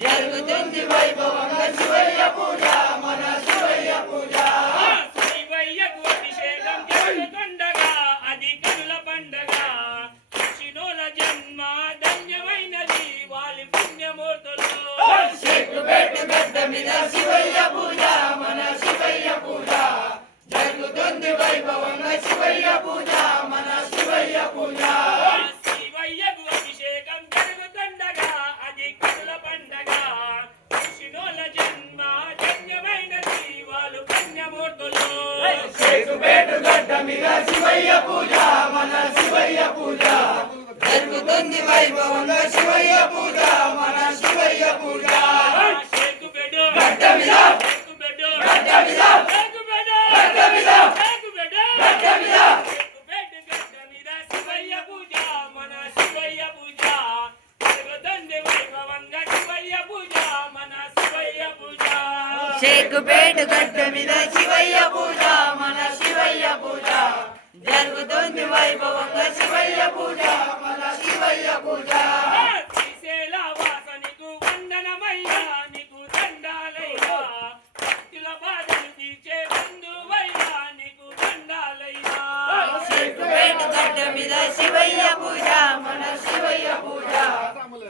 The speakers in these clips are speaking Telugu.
జరుగుతుంది వైభవంగా శివయ్య పూజ మన శివయ్య పూజ శివయ్యకు అభిషేకం జరుగుతుండగా అది కనుల పండగ శినోల జన్మ ధన్యమైనది వాలి పుణ్యమూర్తులు చెక్కుబెట్టు గడ్డ మీద శివయ్య పూజ మన శివయ్య పూజ జరుగుతుంది వైభవంగా శివయ్య పూజ మన శివయ్య పూజ శివయ్యకు అభిషేకం జరుగుతుండగా అది కనుల పండగ శినోల జన్మ ధన్యమైనది వాళ్ళు పుణ్యమూర్తులు చెక్కుబెట్టు గడ్డ మీద శివయ్య పూజ మన శివయ్య పూజ జరుగుతుంది వైభవంగా శివయ్య పూజ మన శివయ్య పూజ గడ్డ మీద గడ్డ మీద గడ్డ మీద గడ్డ మీద శివయ్య పూజ మన శివయ్య పూజ జరుగుతుంది వైభవంగా శివయ్య పూజ మన శివయ్య పూజ చెక్కుబెట్టు గడ్డ మీద శివయ్య పూజ మన శివయ్య పూజ జరుగుతుంది వైభవంగా శివయ్య పూజ మన శివయ్య పూజ శ్రీశైల వాసనికు వందనమయ్యా నీకు దండాలయ్యా భక్తుల బాధలు తీర్చే బంధువయ్యా నీకు దండాలయ్యా చెక్కుబెట్టు గడ్డ మీద శివయ్య పూజ మన శివయ్య పూజ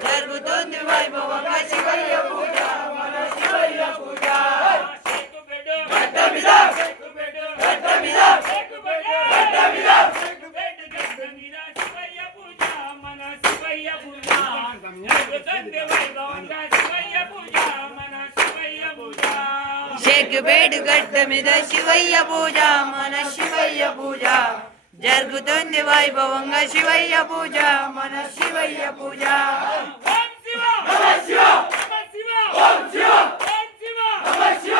జరుగుతుంది వైభవంగా శివయ్య పూజ మన శివయ్య పూజ గడ్డ మీద గడ్డ మీద గడ్డ మీద శివయ్య పూజ మన శివయ్య పూజ జరుగుతుంది వైభవంగా శివయ్య పూజ మన శివయ్య పూజ చెక్కుబెట్టు గడ్డ మీద శివయ్య పూజ మన శివయ్య పూజ జరుగుతుంది వైభవంగా శివయ్య పూజ మన శివయ్య పూజ ఓం శివ నమః శివ నమః శివ ఓం శివ ఓం శివ నమః శివ